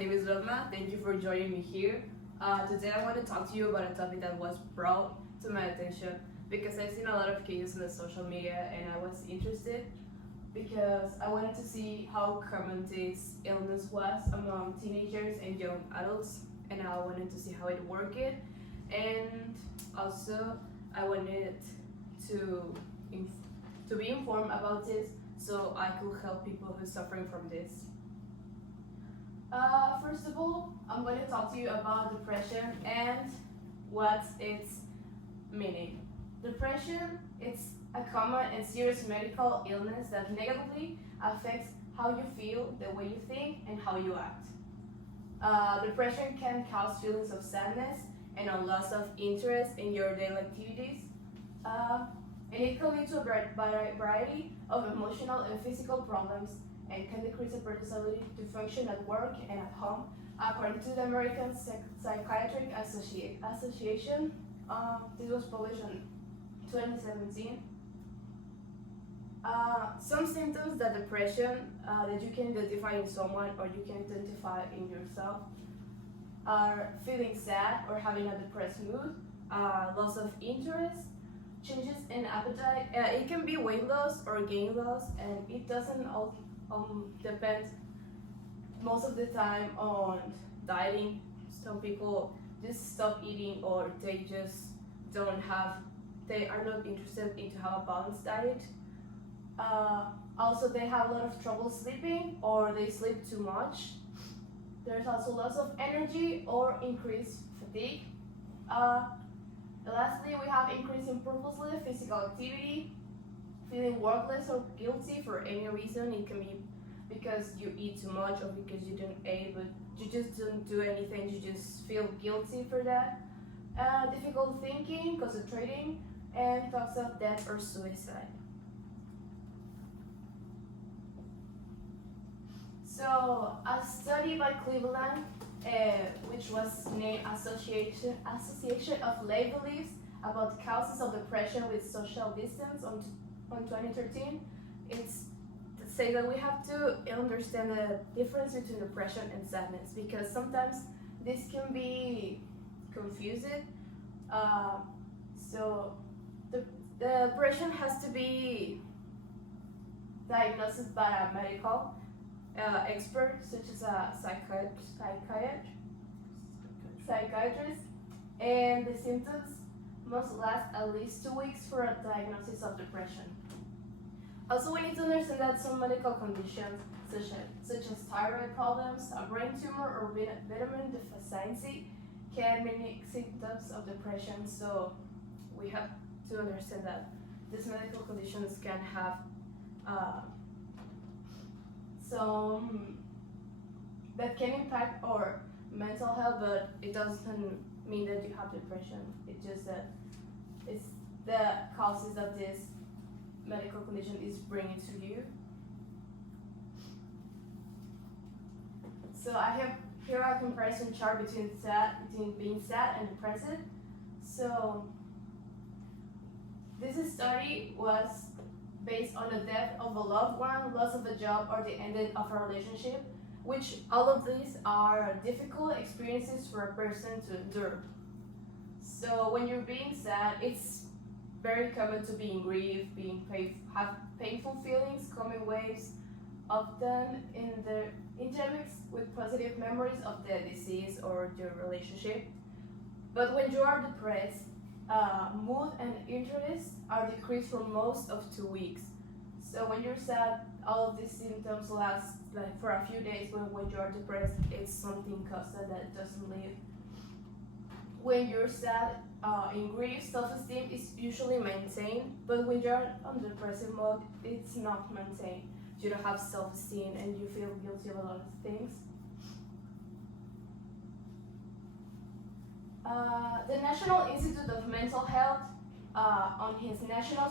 name is Vilma. Thank you for joining me here. Today I want to talk to you about a topic that was brought to my attention because I've seen a lot of cases in the social media and I was interested because I wanted to see how common this illness was among teenagers and young adults, and I wanted to see how it worked. And also I wanted to to be informed about this so I could help people who are suffering from this. First of all, I'm going to talk to you about depression and what's its meaning. Depression is a common and serious medical illness that negatively affects how you feel, the way you think, and how you act. Depression can cause feelings of sadness and a loss of interest in your daily activities. And it can lead to a variety of emotional and physical problems and can decrease a person's ability to function at work and at home. According to the American Psychiatric Association, this was published in 2017. Some symptoms that depression that you can identify in someone or you can identify in yourself are feeling sad or having a depressed mood, loss of interest, changes in appetite. It can be weight loss or gain loss, and it doesn't all depend most of the time on dieting. Some people just stop eating or they are not interested in to have a balanced diet. Also, they have a lot of trouble sleeping or they sleep too much. There's also loss of energy or increased fatigue. Lastly, we have increase in purposeless physical activity, feeling worthless or guilty for any reason. It can be because you eat too much or because you don't eat, but you just don't do anything, you just feel guilty for that. Difficult thinking, concentrating, and thoughts of death or suicide. So, a study by Cleveland, which was named Association of Lay Beliefs about causes of depression with social distance on 2013, it's to say that we have to understand the difference between depression and sadness because sometimes this can be confusing. So the depression has to be diagnosed by a medical expert such as a psychiatrist, and the symptoms must last at least 2 weeks for a diagnosis of depression. Also, we need to understand that some medical conditions such as thyroid problems, a brain tumor, or vitamin deficiency can mimic symptoms of depression, so we have to understand that these medical conditions can have some that can impact our mental health, but it doesn't mean that you have depression. It's just that it's the causes that this medical condition is bringing to you. So I have here a comparison chart between being sad and depressed. So this study was based on the death of a loved one, loss of a job, or the ending of a relationship, which all of these are difficult experiences for a person to endure. So when you're being sad, it's very common to be in grief, have painful feelings, coming waves, often intermixed with positive memories of the disease or your relationship. But when you are depressed, mood and interest are decreased for most of 2 weeks. So when you're sad, all of these symptoms last like for a few days, but when you're depressed, it's something constant that doesn't leave. When you're sad, in grief, self-esteem is usually maintained, but when you're on depressive mode, it's not maintained. You don't have self-esteem and you feel guilty of a lot of things. The National Institute of Mental Health, on his National